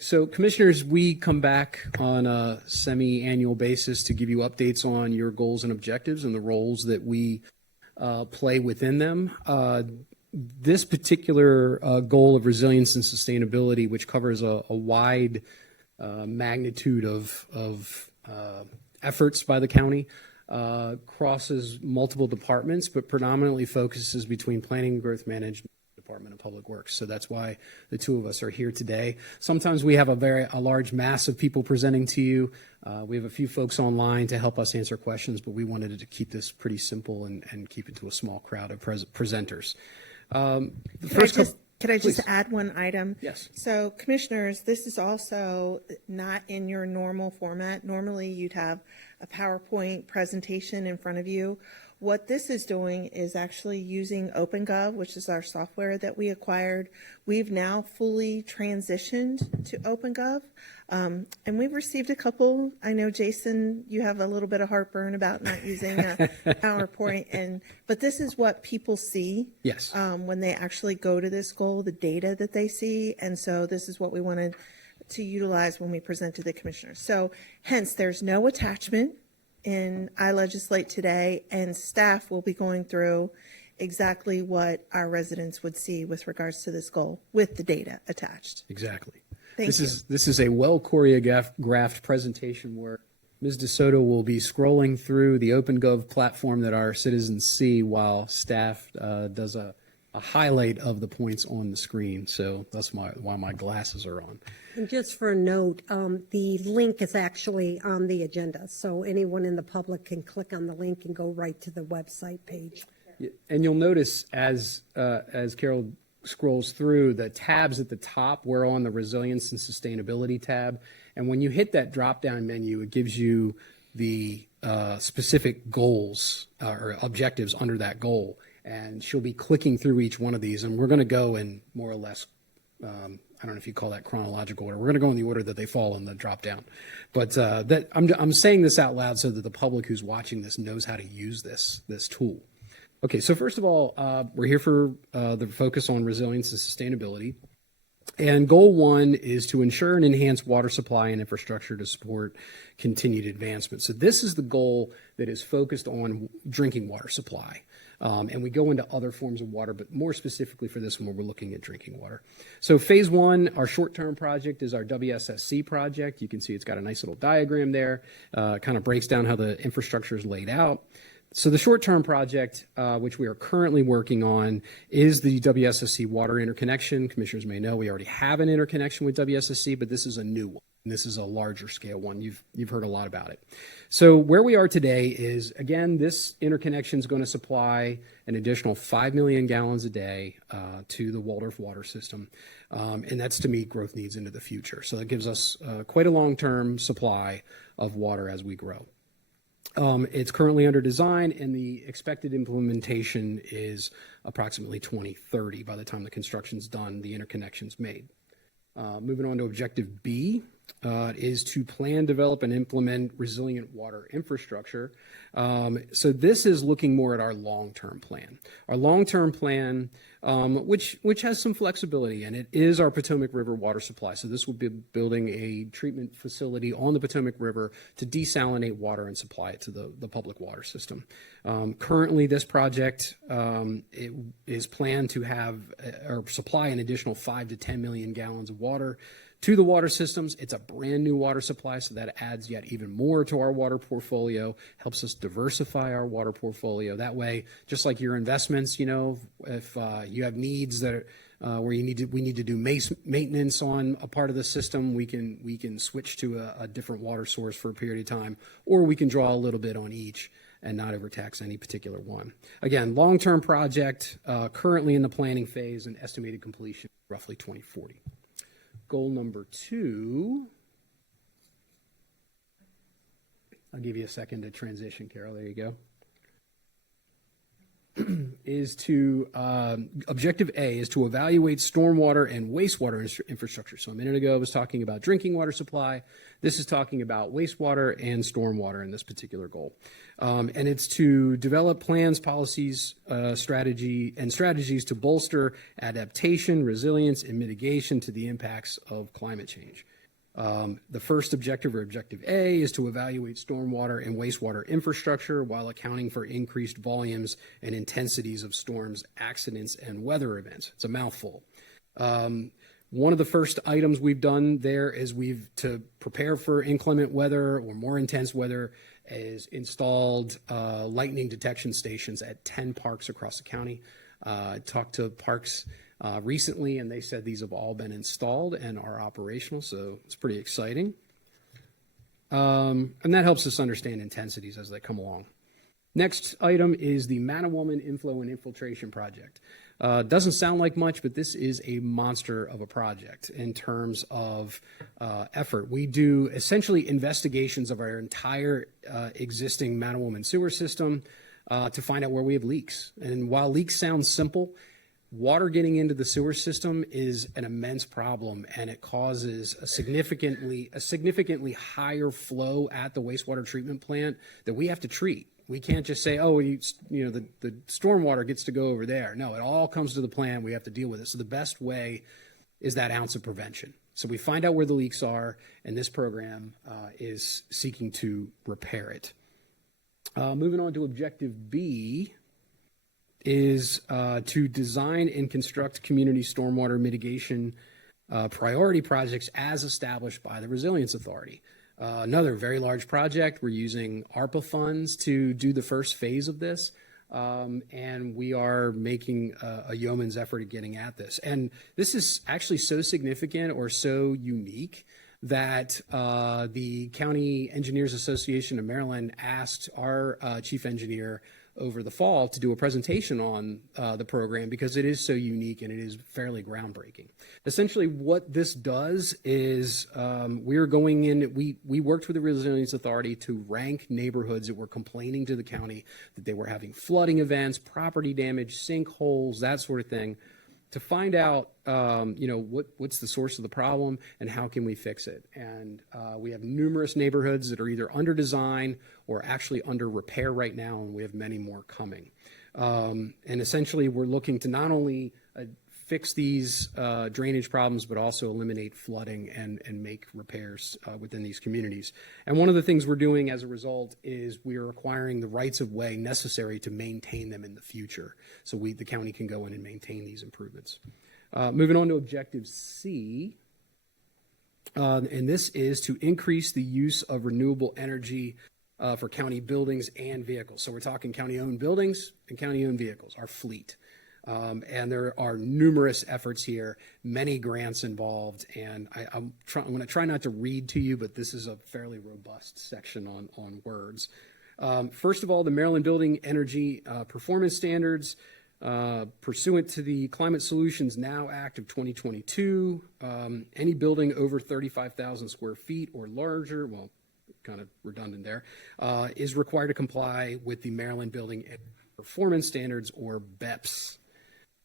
So, commissioners, we come back on a semi-annual basis to give you updates on your goals and objectives and the roles that we play within them. This particular goal of resilience and sustainability, which covers a wide magnitude of efforts by the county, crosses multiple departments, but predominantly focuses between planning and growth management, Department of Public Works. So that's why the two of us are here today. Sometimes we have a large mass of people presenting to you. We have a few folks online to help us answer questions, but we wanted to keep this pretty simple and keep it to a small crowd of presenters. Could I just add one item? Yes. So, commissioners, this is also not in your normal format. Normally, you'd have a PowerPoint presentation in front of you. What this is doing is actually using OpenGov, which is our software that we acquired. We've now fully transitioned to OpenGov, and we've received a couple. I know, Jason, you have a little bit of heartburn about not using a PowerPoint, but this is what people see. Yes. When they actually go to this goal, the data that they see, and so this is what we wanted to utilize when we present to the commissioners. So, hence, there's no attachment in iLegislate today, and staff will be going through exactly what our residents would see with regards to this goal with the data attached. Exactly. Thank you. This is a well choreographed presentation where Ms. DeSoto will be scrolling through the OpenGov platform that our citizens see while staff does a highlight of the points on the screen. So that's why my glasses are on. And just for a note, the link is actually on the agenda, so anyone in the public can click on the link and go right to the website page. And you'll notice as Carol scrolls through, the tabs at the top, we're on the Resilience and Sustainability tab. And when you hit that drop-down menu, it gives you the specific goals or objectives under that goal. And she'll be clicking through each one of these, and we're going to go in more or less, I don't know if you call that chronological order. We're going to go in the order that they fall in the drop down. But I'm saying this out loud so that the public who's watching this knows how to use this tool. Okay, so first of all, we're here for the focus on resilience and sustainability. And goal one is to ensure and enhance water supply and infrastructure to support continued advancement. So this is the goal that is focused on drinking water supply. And we go into other forms of water, but more specifically for this one, we're looking at drinking water. So phase one, our short-term project is our WSSC project. You can see it's got a nice little diagram there, kind of breaks down how the infrastructure is laid out. So the short-term project, which we are currently working on, is the WSSC water interconnection. Commissioners may know we already have an interconnection with WSSC, but this is a new one. This is a larger scale one. You've heard a lot about it. So where we are today is, again, this interconnection is going to supply an additional 5 million gallons a day to the Waldorf water system, and that's to meet growth needs into the future. So that gives us quite a long-term supply of water as we grow. It's currently under design, and the expected implementation is approximately 2030 by the time the construction's done, the interconnection's made. Moving on to objective B, is to plan, develop, and implement resilient water infrastructure. So this is looking more at our long-term plan. Our long-term plan, which has some flexibility, and it is our Potomac River water supply. So this will be building a treatment facility on the Potomac River to desalinate water and supply it to the public water system. Currently, this project it is planned to have or supply an additional 5 to 10 million gallons of water to the water systems. It's a brand new water supply, so that adds yet even more to our water portfolio, helps us diversify our water portfolio. That way, just like your investments, if you have needs that are, where we need to do maintenance on a part of the system, we can switch to a different water source for a period of time, or we can draw a little bit on each and not overtax any particular one. Again, long-term project, currently in the planning phase, and estimated completion roughly 2040. Goal number 2, I'll give you a second to transition, Carol. There you go. is to, objective A is to evaluate stormwater and wastewater infrastructure. So a minute ago, I was talking about drinking water supply. This is talking about wastewater and stormwater in this particular goal. And it's to develop plans, policies, strategies to bolster adaptation, resilience, and mitigation to the impacts of climate change. The first objective, or objective A, is to evaluate stormwater and wastewater infrastructure while accounting for increased volumes and intensities of storms, accidents, and weather events. It's a mouthful. One of the first items we've done there is to prepare for inclement weather or more intense weather, is installed lightning detection stations at 10 parks across the county. I talked to parks recently, and they said these have all been installed and are operational, so it's pretty exciting. And that helps us understand intensities as they come along. Next item is the Man-O-Woman Inflow and Infiltration Project. Doesn't sound like much, but this is a monster of a project in terms of effort. We do essentially investigations of our entire existing Man-O-Woman sewer system to find out where we have leaks. And while leaks sound simple, water getting into the sewer system is an immense problem, and it causes a significantly higher flow at the wastewater treatment plant that we have to treat. We can't just say, oh, the stormwater gets to go over there. No, it all comes to the plant. We have to deal with it. So the best way is that ounce of prevention. So we find out where the leaks are, and this program is seeking to repair it. Moving on to objective B is to design and construct community stormwater mitigation priority projects as established by the Resilience Authority. Another very large project. We're using ARPA funds to do the first phase of this, and we are making a yeoman's effort at getting at this. And this is actually so significant or so unique that the County Engineers Association of Maryland asked our chief engineer over the fall to do a presentation on the program because it is so unique and it is fairly groundbreaking. Essentially, what this does is we're going in, we worked with the Resilience Authority to rank neighborhoods that were complaining to the county that they were having flooding events, property damage, sinkholes, that sort of thing, to find out, what's the source of the problem and how can we fix it. And we have numerous neighborhoods that are either under design or actually under repair right now, and we have many more coming. And essentially, we're looking to not only fix these drainage problems, but also eliminate flooding and make repairs within these communities. And one of the things we're doing as a result is we are acquiring the rights of way necessary to maintain them in the future. So the county can go in and maintain these improvements. Moving on to objective C, and this is to increase the use of renewable energy for county buildings and vehicles. So we're talking county-owned buildings and county-owned vehicles, our fleet. And there are numerous efforts here, many grants involved, and I'm going to try not to read to you, but this is a fairly robust section on words. First of all, the Maryland Building Energy Performance Standards, pursuant to the Climate Solutions Now Act of 2022, any building over 35,000 square feet or larger, well, kind of redundant there, is required to comply with the Maryland Building Performance Standards, or BEPS.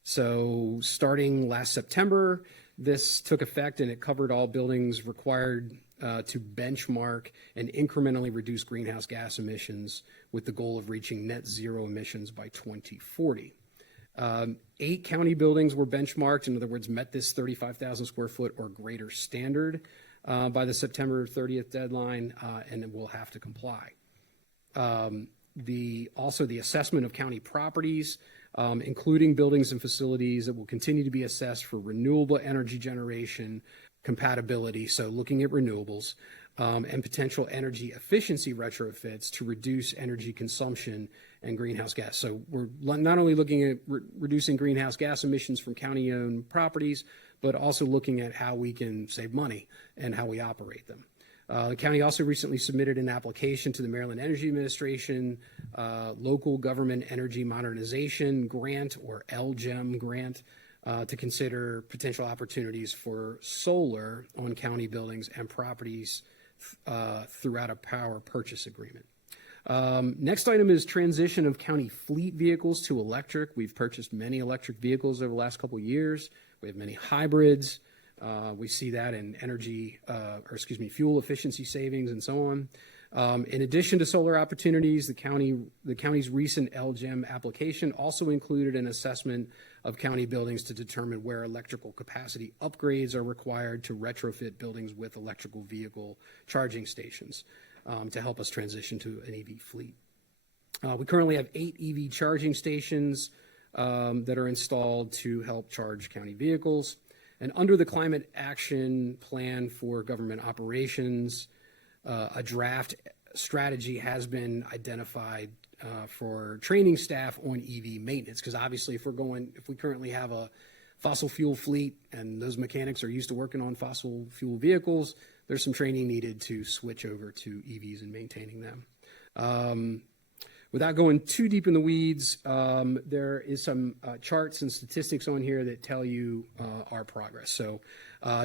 So starting last September, this took effect and it covered all buildings required to benchmark and incrementally reduce greenhouse gas emissions with the goal of reaching net zero emissions by 2040. 8 county buildings were benchmarked, in other words, met this 35,000 square foot or greater standard by the September 30th deadline, and it will have to comply. Also the assessment of county properties, including buildings and facilities that will continue to be assessed for renewable energy generation compatibility, so looking at renewables, and potential energy efficiency retrofits to reduce energy consumption and greenhouse gas. So we're not only looking at reducing greenhouse gas emissions from county-owned properties, but also looking at how we can save money and how we operate them. The county also recently submitted an application to the Maryland Energy Administration Local Government Energy Modernization Grant, or LGEM grant, to consider potential opportunities for solar on county buildings and properties throughout a power purchase agreement. Next item is transition of county fleet vehicles to electric. We've purchased many electric vehicles over the last couple of years. We have many hybrids. We see that in fuel efficiency savings and so on. In addition to solar opportunities, the county's recent LGEM application also included an assessment of county buildings to determine where electrical capacity upgrades are required to retrofit buildings with electrical vehicle charging stations to help us transition to an EV fleet. We currently have 8 EV charging stations that are installed to help charge county vehicles. And under the Climate Action Plan for Government Operations, a draft strategy has been identified for training staff on EV maintenance, because obviously if we currently have a fossil fuel fleet and those mechanics are used to working on fossil fuel vehicles, there's some training needed to switch over to EVs and maintaining them. Without going too deep in the weeds, there is some charts and statistics on here that tell you our progress. So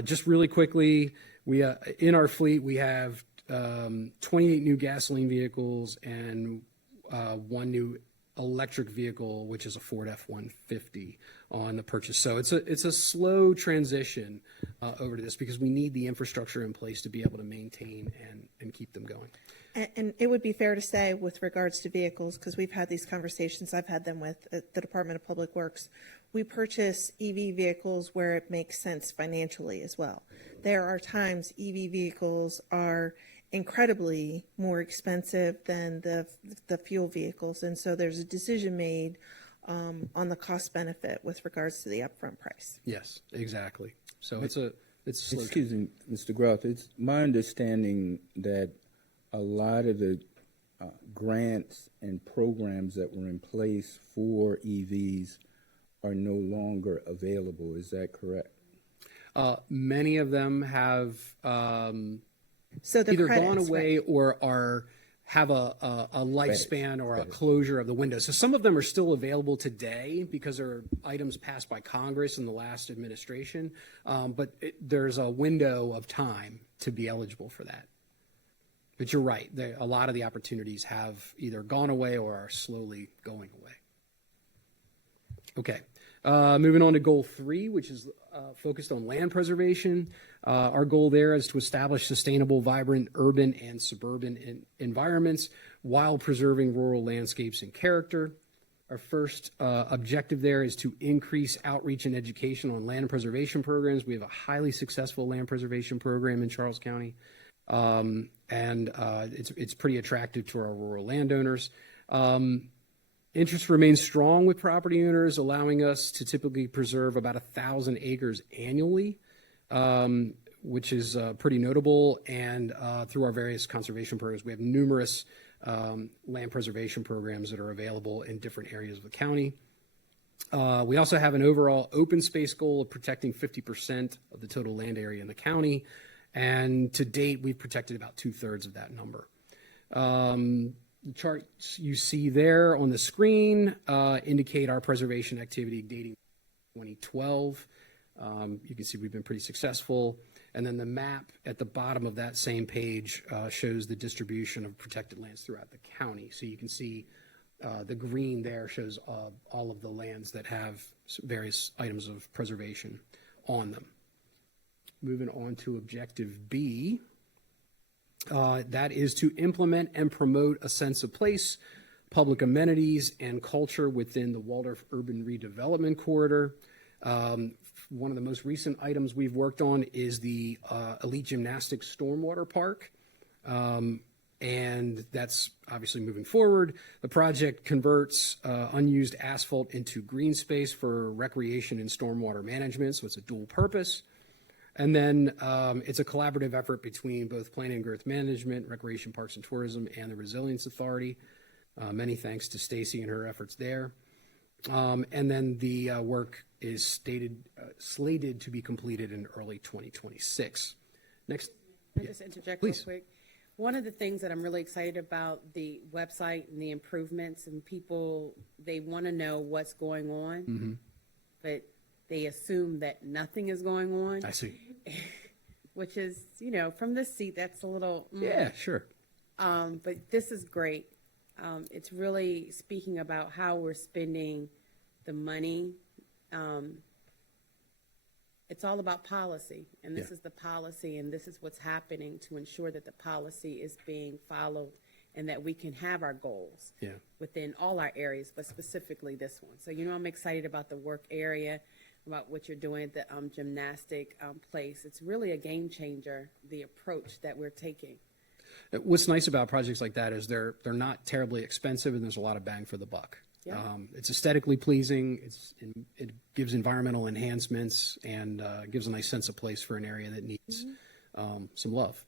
just really quickly, in our fleet, we have 28 new gasoline vehicles and 1 new electric vehicle, which is a Ford F-150 on the purchase. So it's a slow transition over to this, because we need the infrastructure in place to be able to maintain and keep them going. And it would be fair to say, with regards to vehicles, because we've had these conversations, I've had them with the Department of Public Works, we purchase EV vehicles where it makes sense financially as well. There are times EV vehicles are incredibly more expensive than the fuel vehicles, and so there's a decision made on the cost benefit with regards to the upfront price. Yes, exactly. So it's slow. Excuse me, Mr. Groff. It's my understanding that a lot of the grants and programs that were in place for EVs are no longer available. Is that correct? Many of them have So the either credits, gone away, right? or have a lifespan or a closure of the window. So some of them are still available today because they're items passed by Congress in the last administration, but there's a window of time to be eligible for that. But you're right, a lot of the opportunities have either gone away or are slowly going away. Okay, moving on to goal 3, which is focused on land preservation. Our goal there is to establish sustainable, vibrant urban and suburban environments while preserving rural landscapes and character. Our first objective there is to increase outreach and education on land preservation programs. We have a highly successful land preservation program in Charles County, and it's pretty attractive to our rural landowners. Interest remains strong with property owners, allowing us to typically preserve about 1,000 acres annually, which is pretty notable. And through our various conservation programs, we have numerous land preservation programs that are available in different areas of the county. We also have an overall open space goal of protecting 50% of the total land area in the county. And to date, we've protected about 2/3 of that number. The charts you see there on the screen indicate our preservation activity dating 2012. You can see we've been pretty successful. And then the map at the bottom of that same page shows the distribution of protected lands throughout the county. So you can see the green there shows all of the lands that have various items of preservation on them. Moving on to objective B. That is to implement and promote a sense of place, public amenities, and culture within the Waldorf Urban Redevelopment Corridor. One of the most recent items we've worked on is the Elite Gymnastics Stormwater Park, and that's obviously moving forward. The project converts unused asphalt into green space for recreation and stormwater management, so it's a dual purpose. And then it's a collaborative effort between both Planning and Growth Management, Recreation, Parks and Tourism, and the Resilience Authority. Many thanks to Stacy and her efforts there. And then the work is slated to be completed in early 2026. Next. Can I just interject Please. real quick? One of the things that I'm really excited about the website and the improvements, and people, they want to know what's going on, but they assume that nothing is going on. I see. Which is, from this seat, that's a little. Yeah, sure. But this is great. It's really speaking about how we're spending the money. It's all about policy, and this is the policy, and this is what's happening to ensure that the policy is being followed and that we can have our goals within all our areas, but specifically this one. So, I'm excited about the work area, about what you're doing at the gymnastic place. It's really a game changer, the approach that we're taking. What's nice about projects like that is they're not terribly expensive, and there's a lot of bang for the buck. Yeah. It's aesthetically pleasing. It gives environmental enhancements and gives a nice sense of place for an area that needs some love.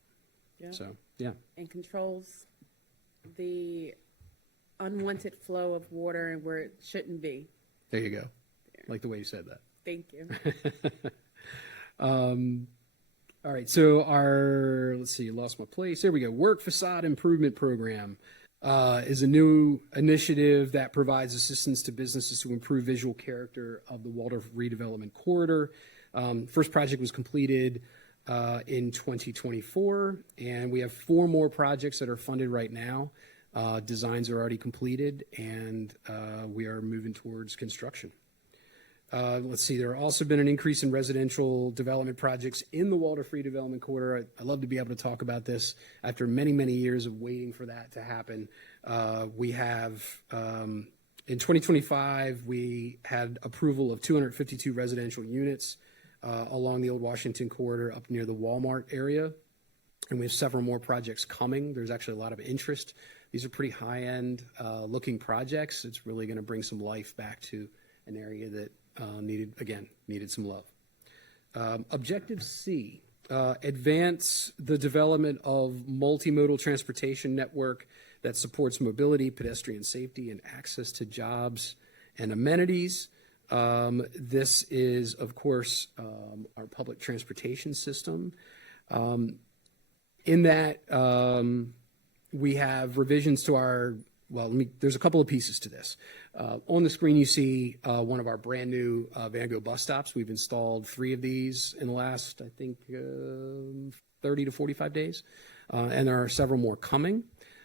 Yeah. So, yeah. And controls the unwanted flow of water and where it shouldn't be. There you go. Like the way you said that. Thank you. All right, so let's see, lost my place. There we go. Work Facade Improvement Program is a new initiative that provides assistance to businesses to improve visual character of the Waldorf redevelopment corridor. First project was completed in 2024, and we have 4 more projects that are funded right now. Designs are already completed, and we are moving towards construction. Let's see, there have also been an increase in residential development projects in the Waldorf redevelopment corridor. I'd love to be able to talk about this after many, many years of waiting for that to happen. We have, in 2025, we had approval of 252 residential units along the Old Washington corridor up near the Walmart area. And we have several more projects coming. There's actually a lot of interest. These are pretty high-end looking projects. It's really going to bring some life back to an area that needed some love. Objective C, advance the development of multimodal transportation network that supports mobility, pedestrian safety, and access to jobs and amenities. This is, of course, our public transportation system. In that, we have revisions to there's a couple of pieces to this. On the screen, you see one of our brand new Van Gogh bus stops. We've installed 3 of these in the last, I think, 30 to 45 days. And there are several more coming.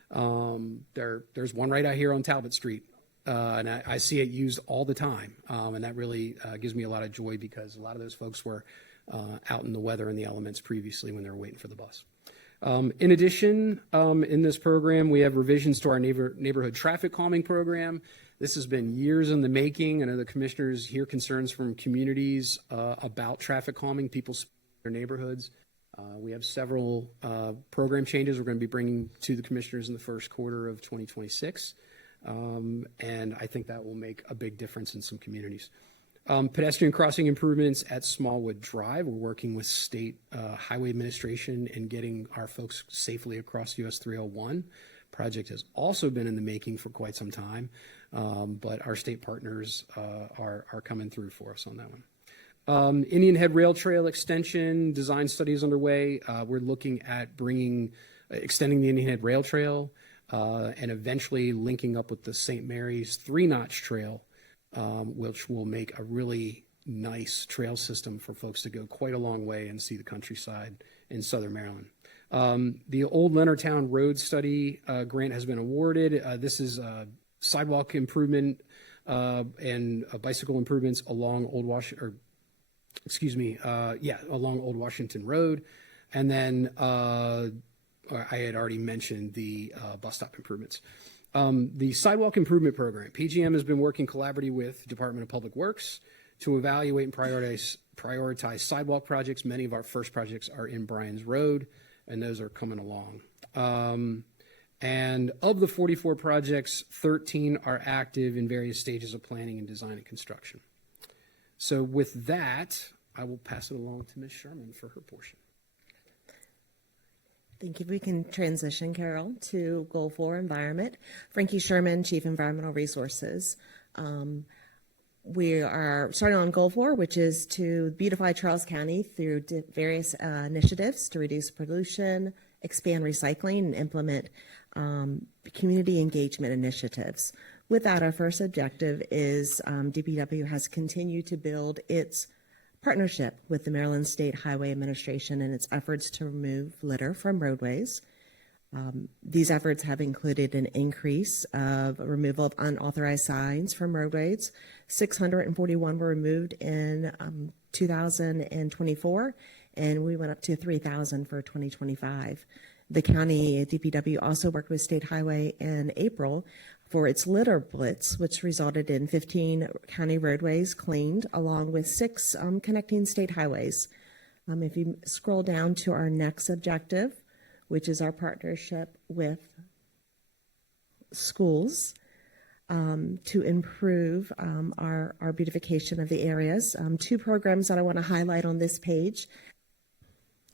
There's one right out here on Talbot Street. And I see it used all the time. And that really gives me a lot of joy because a lot of those folks were out in the weather and the elements previously when they were waiting for the bus. In addition, in this program, we have revisions to our neighborhood traffic calming program. This has been years in the making. I know the commissioners hear concerns from communities about traffic calming, people in their neighborhoods. We have several program changes we're going to be bringing to the commissioners in the first quarter of 2026. And I think that will make a big difference in some communities. Pedestrian crossing improvements at Smallwood Drive. We're working with State Highway Administration and getting our folks safely across US 301. Project has also been in the making for quite some time, but our state partners are coming through for us on that one. Indian Head Rail Trail extension design study is underway. We're looking at extending the Indian Head Rail Trail and eventually linking up with the St. Mary's 3-notch trail, which will make a really nice trail system for folks to go quite a long way and see the countryside in southern Maryland. The Old Leonardtown Road Study grant has been awarded. This is sidewalk improvement and bicycle improvements along along Old Washington Road. And then I had already mentioned the bus stop improvements. The Sidewalk Improvement Program, PGM has been working collaboratively with Department of Public Works to evaluate and prioritize sidewalk projects. Many of our first projects are in Bryan's Road, and those are coming along. And of the 44 projects, 13 are active in various stages of planning and design and construction. So with that, I will pass it along to Ms. Sherman for her portion. Thank you. We can transition, Carol, to Goal 4, Environment. Frankie Sherman, Chief Environmental Resources. We are starting on Goal 4, which is to beautify Charles County through various initiatives to reduce pollution, expand recycling, and implement community engagement initiatives. With that, our first objective is DPW has continued to build its partnership with the Maryland State Highway Administration in its efforts to remove litter from roadways. These efforts have included an increase of removal of unauthorized signs from roadways. 641 were removed in 2024, and we went up to 3,000 for 2025. The county DPW also worked with State Highway in April for its litter blitz, which resulted in 15 county roadways cleaned, along with 6 connecting state highways. If you scroll down to our next objective, which is our partnership with schools to improve our beautification of the areas. 2 programs that I want to highlight on this page.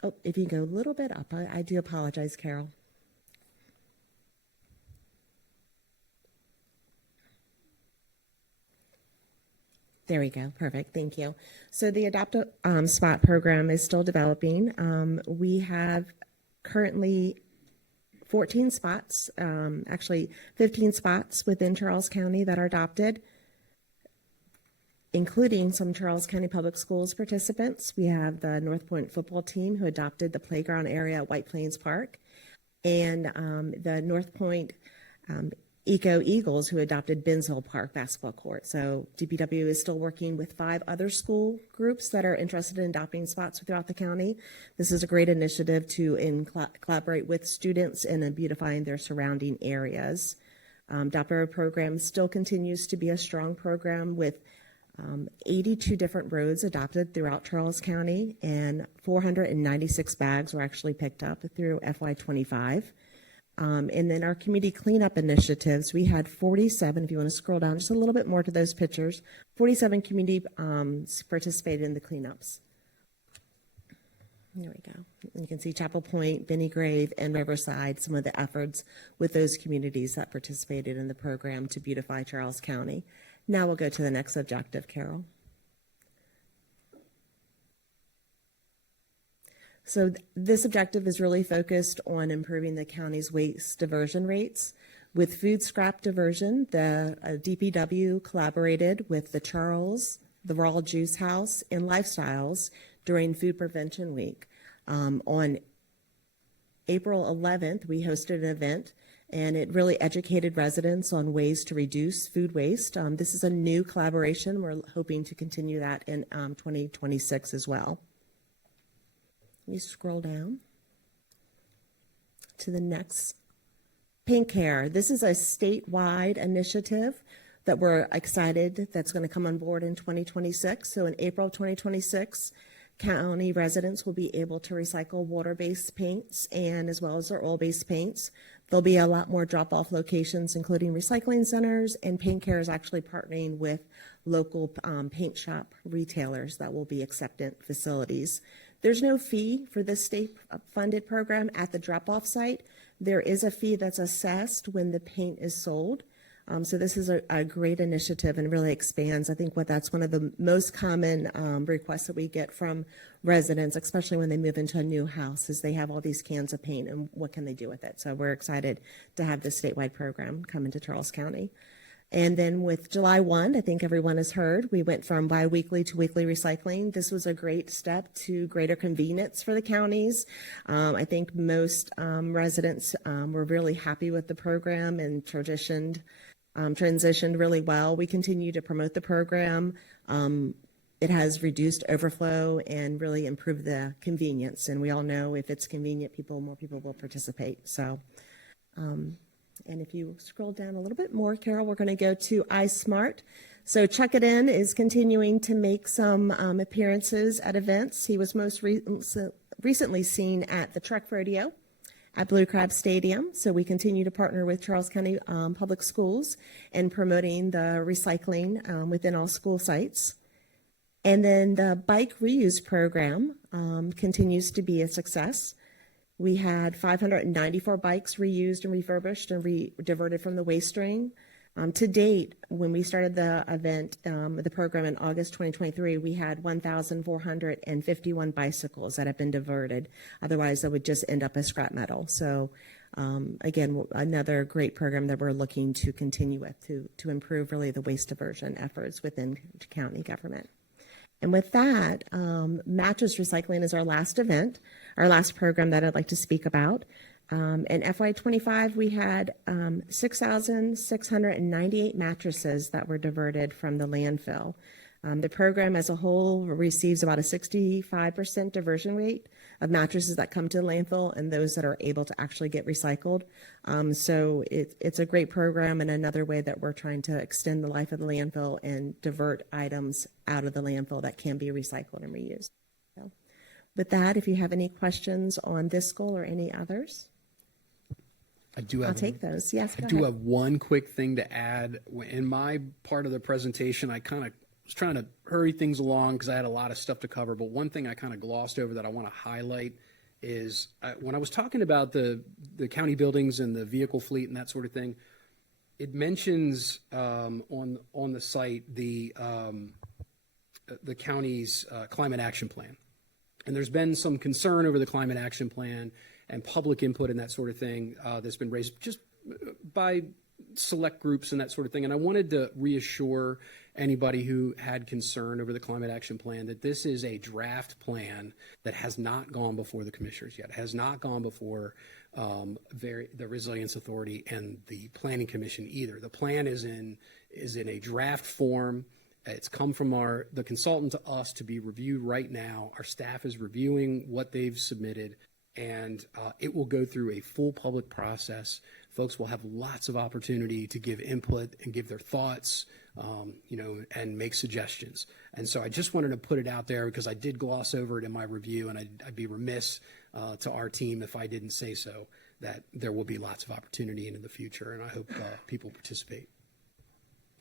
Oh, if you go a little bit up, I do apologize, Carol. There we go. Perfect. Thank you. So the Adopt a Spot program is still developing. We have currently 14 spots, actually 15 spots within Charles County that are adopted, including some Charles County Public Schools participants. We have the North Point football team who adopted the playground area at White Plains Park, and the North Point Eco Eagles who adopted Benzel Park basketball court. So DPW is still working with 5 other school groups that are interested in adopting spots throughout the county. This is a great initiative to collaborate with students in beautifying their surrounding areas. Adopt a Road program still continues to be a strong program with 82 different roads adopted throughout Charles County, and 496 bags were actually picked up through FY25. And then our community cleanup initiatives, we had 47, if you want to scroll down just a little bit more to those pictures, 47 community participated in the cleanups. There we go. You can see Chapel Point, Benny Grave, and Riverside, some of the efforts with those communities that participated in the program to beautify Charles County. Now we'll go to the next objective, Carol. So this objective is really focused on improving the county's waste diversion rates. With food scrap diversion, the DPW collaborated with the Charles, the Raw Juice House, and Lifestyles during Food Prevention Week. On April 11th, we hosted an event, and it really educated residents on ways to reduce food waste. This is a new collaboration. We're hoping to continue that in 2026 as well. Let me scroll down to the next. Pink Hair. This is a statewide initiative that we're excited that's going to come on board in 2026. So in April 2026, county residents will be able to recycle water-based paints and as well as their oil-based paints. There'll be a lot more drop-off locations, including recycling centers, and Pink Hair is actually partnering with local paint shop retailers that will be acceptant facilities. There's no fee for this state-funded program at the drop-off site. There is a fee that's assessed when the paint is sold. So this is a great initiative and really expands. I think that's one of the most common requests that we get from residents, especially when they move into a new house, is they have all these cans of paint and what can they do with it? So we're excited to have this statewide program come into Charles County. And then with July 1, I think everyone has heard, we went from biweekly to weekly recycling. This was a great step to greater convenience for the counties. I think most residents were really happy with the program and transitioned really well. We continue to promote the program. It has reduced overflow and really improved the convenience. And we all know if it's convenient, more people will participate. So, and if you scroll down a little bit more, Carol, we're going to go to iSmart. So Chuck It In is continuing to make some appearances at events. He was most recently seen at the Truck Rodeo at Blue Crab Stadium. So we continue to partner with Charles County Public Schools in promoting the recycling within all school sites. And then the bike reuse program continues to be a success. We had 594 bikes reused and refurbished and diverted from the waste stream. To date, when we started the event, the program in August 2023, we had 1,451 bicycles that have been diverted. Otherwise, that would just end up as scrap metal. So, again, another great program that we're looking to continue with to improve really the waste diversion efforts within county government. And with that, mattress recycling is our last event, our last program that I'd like to speak about. In FY25, we had 6,698 mattresses that were diverted from the landfill. The program as a whole receives about a 65% diversion rate of mattresses that come to the landfill and those that are able to actually get recycled. So it's a great program and another way that we're trying to extend the life of the landfill and divert items out of the landfill that can be recycled and reused. So with that, if you have any questions on this goal or any others, I do I'll have take those. Yes, I go do ahead. have one quick thing to add. In my part of the presentation, I kind of was trying to hurry things along because I had a lot of stuff to cover. But one thing I kind of glossed over that I want to highlight is when I was talking about the county buildings and the vehicle fleet and that sort of thing, it mentions on the site the county's climate action plan. And there's been some concern over the climate action plan and public input and that sort of thing that's been raised just by select groups and that sort of thing. And I wanted to reassure anybody who had concern over the climate action plan that this is a draft plan that has not gone before the commissioners yet, has not gone before the Resilience Authority and the Planning Commission either. The plan is in a draft form. It's come from the consultant to us to be reviewed right now. Our staff is reviewing what they've submitted, and it will go through a full public process. Folks will have lots of opportunity to give input and give their thoughts, and make suggestions. And so I just wanted to put it out there because I did gloss over it in my review, and I'd be remiss to our team if I didn't say so, that there will be lots of opportunity in the future, and I hope people participate.